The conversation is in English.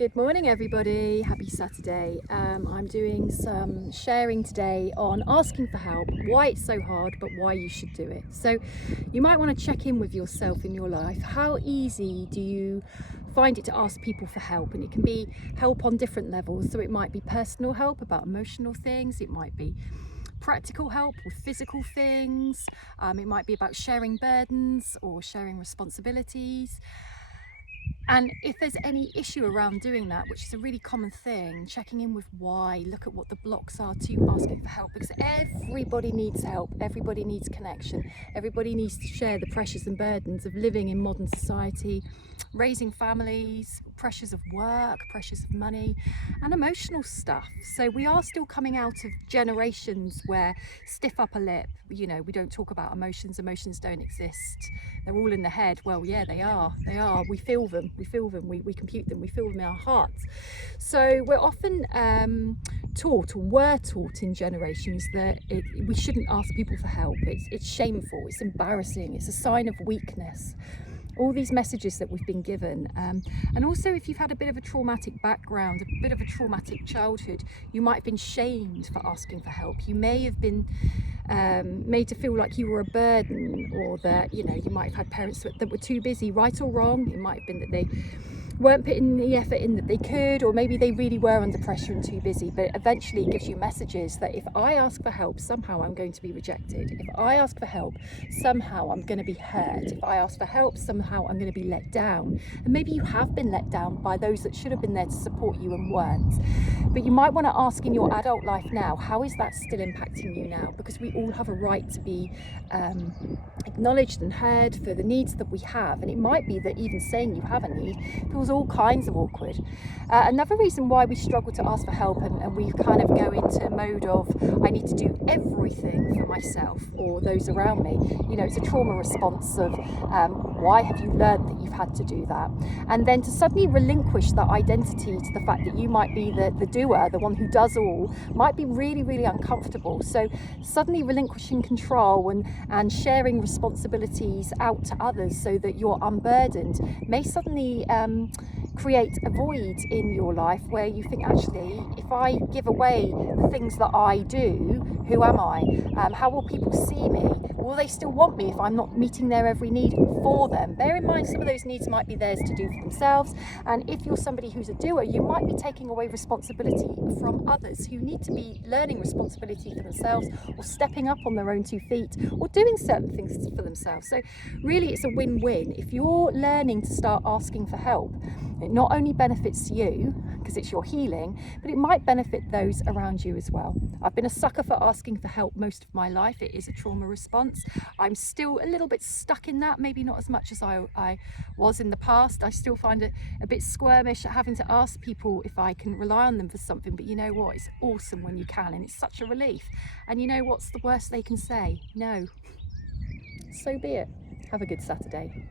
Good morning everybody, happy Saturday. I'm doing some sharing today on asking for help, why it's so hard but why you should do it. So you might want to check in with yourself in your life. How easy do you find it to ask people for help? And it can be help on different levels. So it might be personal help about emotional things, it might be practical help with physical things, it might be about sharing burdens or sharing responsibilities. And if there's any issue around doing that, which is a really common thing, checking in with why, look at what the blocks are to asking for help, because everybody needs help, everybody needs connection, everybody needs to share the pressures and burdens of living in modern society, raising families, pressures of work, pressures of money, and emotional stuff. So we are still coming out of generations where stiff upper lip, we don't talk about emotions don't exist, they're all in the head. Well, yeah, they are, we feel them, we compute them, we feel them in our hearts. So we're often taught, or were taught in generations, that we shouldn't ask people for help. It's shameful, it's embarrassing, it's a sign of weakness. All these messages that we've been given, and also if you've had a bit of a traumatic background, a bit of a traumatic childhood, you might have been shamed for asking for help. You may have been made to feel like you were a burden, or that you might have had parents that were too busy, right or wrong. It might have been that they weren't putting the effort in that they could, or maybe they really were under pressure and too busy. But eventually it gives you messages that if I ask for help, somehow I'm going to be rejected. If I ask for help, somehow I'm going to be hurt. If I ask for help, somehow I'm going to be let down. And maybe you have been let down by those that should have been there to support you and weren't. But you might want to ask in your adult life now, how is that still impacting you now? Because we all have a right to be acknowledged and heard for the needs that we have. And it might be that even saying you have a need feels all kinds of awkward. Another reason why we struggle to ask for help, and we kind of go into a mode of I need to do everything for myself or those around me. It's a trauma response of why have you learned that you've had to do that? And then to suddenly relinquish that identity to the fact that you might be the doer, the one who does all, might be really, really uncomfortable. So suddenly relinquishing control and sharing responsibilities out to others so that you're unburdened may suddenly create a void in your life where you think, actually, if I give away the things that I do, who am I? How will people see me? Will they still want me if I'm not meeting their every need for them? Bear in mind, some of those needs might be theirs to do for themselves. And if you're somebody who's a doer, you might be taking away responsibility from others who need to be learning responsibility for themselves, or stepping up on their own 2 feet, or doing certain things for themselves. So really, it's a win-win. If you're learning to start asking for help, it not only benefits you because it's your healing, but it might benefit those around you as well. I've been a sucker for asking for help most of my life. It is a trauma response. I'm still a little bit stuck in that, maybe not as much as I was in the past. I still find it a bit squirmish at having to ask people if I can rely on them for something, but you know what? It's awesome when you can, and it's such a relief. And you know what's the worst they can say? No. So be it. Have a good Saturday.